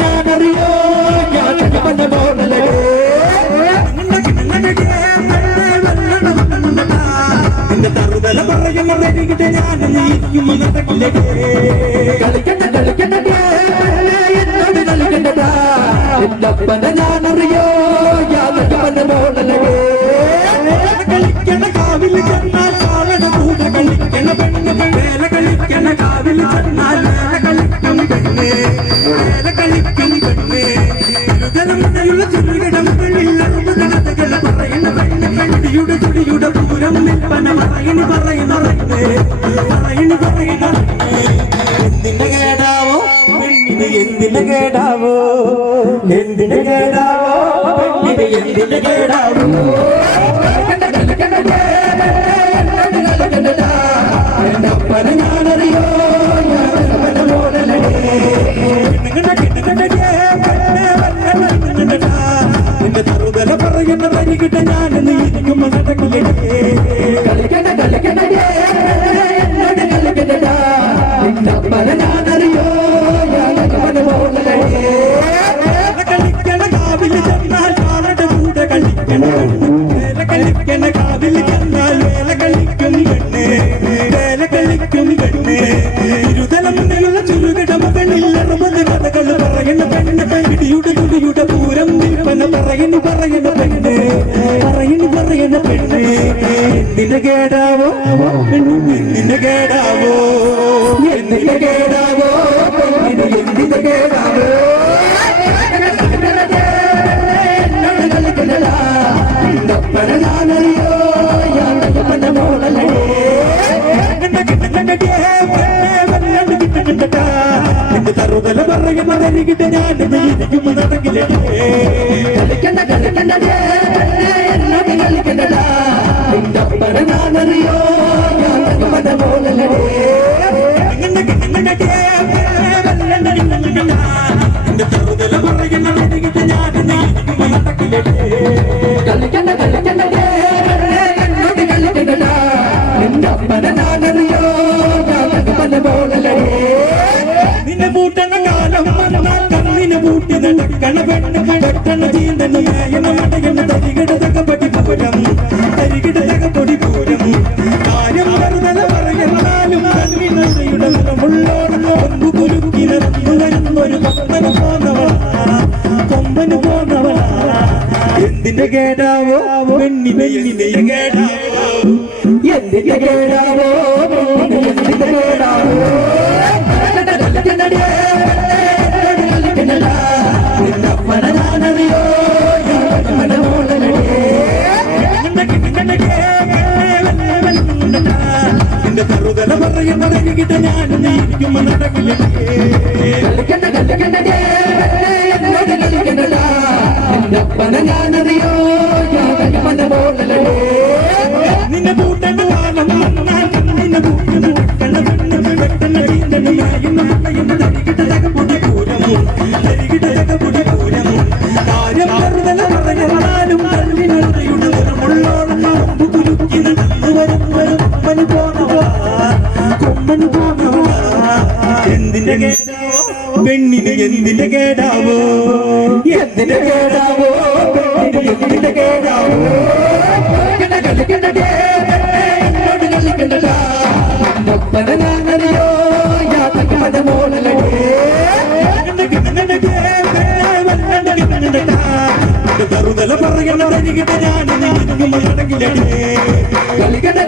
ഞാനറിയോ ഞാൻ മോളലേ തറുതല പറയുന്ന വരികിട്ട് ഞാൻ നീക്കും കളിക്കണ്ട എന്നോട് കളിക്കണ്ടടാ എന്റപ്പന ഞാനറിയോ യാതൊരു മോളലേ കളിക്കണ കാവിൽ ചെന്നാൽ കാളട കൂടെ കളിക്കണ പെണ്ണ് വേല കളിക്കണ കാവിൽ ചെന്നാൽ വേല കളിക്കും പെണ്ണ് വേല കളിക്കും പെണ്ണ് ഇരുതലമുള്ള ചെറുകിടമുകളിൽ കഥകൾ പറയുന്ന പെണ്ണ് തുടിയുടെ പൂരം നിൽപ്പന പറയുന്ന എന്തിന്റെ കേടാവോ പെണ്ണിന് എന്തിന്റെ കേടാവോ എന്തിന്റെ കേടാവോ പെണ്ണിന് എന്തിന്റെ കേടാവോ ഞാനറിയോ നിന്റെ തറുതല പറയുന്ന വരികിട്ട് ഞാൻ നീക്കും കളിക്കണ്ട ഞാനറിയോ കളിക്കണ കാവിൽ ചെന്നാൽ കാലട കൂടെ കളിക്കണം വേല കളിക്കണ കാവിൽ ചെന്നാൽ വേല കളിക്കും പെണ്ണ് വേല കളിക്കും പെണ്ണ് ഇരുതലമുള്ള ചുരുകിടമകളിൽ അറുപത് കഥകൾ പറയുന്ന പെണ്ണ് തുടിയുടെ പൂരം നിൽപ്പന പറയുന്ന പെണ്ണ് പറയുന്ന പെണ്ണ് എന്തിന്റെ കേടാവോ എന്തിന്റെ കേടാവോ എന്തിന്റെ കേടാവോ എന്തിന്റെ കേടാവോ ഞാനറിയോ മോളലേ തറുതല പറയുന്ന വരികിട്ട് ഞാൻ നീക്കും നടക്കില്ലേ കളിക്കണ്ട എന്നോട് കളിക്കണ്ടടാ എന്റപ്പന ഞാനറിയോ മോളലേ തറുതല പറയുന്ന വരികിട്ട് ഞാൻ നീക്കും നടക്കില്ലേ കളിക്കണ്ട എന്നോട് കളിക്കണ്ടടാ എന്റപ്പന ഞാനറിയോ മോളലേ നിന്നെ പൂട്ടണ കാലം വന്നാൽ കണ്ണിനെ പൂട്ടി നടക്കണ പെണ്ണ് പെട്ടണ ചീന്തന് മേയണ മടയണ തരികിടതകപടി പൂരം കാര്യം വെറുതല പറയുന്നാലും കണ്ണിനയുടെ നിറമുള്ളോട് കൊമ്പു കുലുക്കി നിറഞ്ഞു വരുന്നൊരു കൊമ്പന് പോന്നവളാ എന്തിന്റെ കേടാവോ പെണ്ണിനെ എന്തിന്റെ കേടാവോ എന്തിന്റെ കേടാവോ എന്തിന്റെ കേടാവോ തറുതല പറയുന്ന വരികിട്ട് ഞാൻ നീക്കും നടക്കില്ലേ ഞാനറിയോ നിന്നെ കൂട്ടണ്ട കാലം വന്നാൽ നിന്നെ കൂട്ടുന്ന പെട്ടെന്ന് ചീന്തന് മേയുന്ന മടയുന്ന തരികിടതകപൊടി പൂരം കാര്യം വെറുതല പറഞ്ഞാലും കണ്ണിനയുടെ നിറമുള്ളോളം കൊമ്പു കുലുക്കി നടന്നു വരുന്നൊരു കൊമ്പന് പോന്നവളാ എന്തിന്റെ കേടാവോ പെണ്ണിന് എന്തിന്റെ കേടാവോ എന്തിന്റെ കേടാവോ പെണ്ണിന് എന്തിന്റെ കേടാവോ എന്നോട് കളിക്കണ്ടടാ ഒപ്പന ഞാനറിയോ യാതൊരു മോളലേ തറുതല പറയുന്ന വരികിട്ട് ഞാൻ നീക്കും നടക്കില്ലേ കളിക്കണ്ട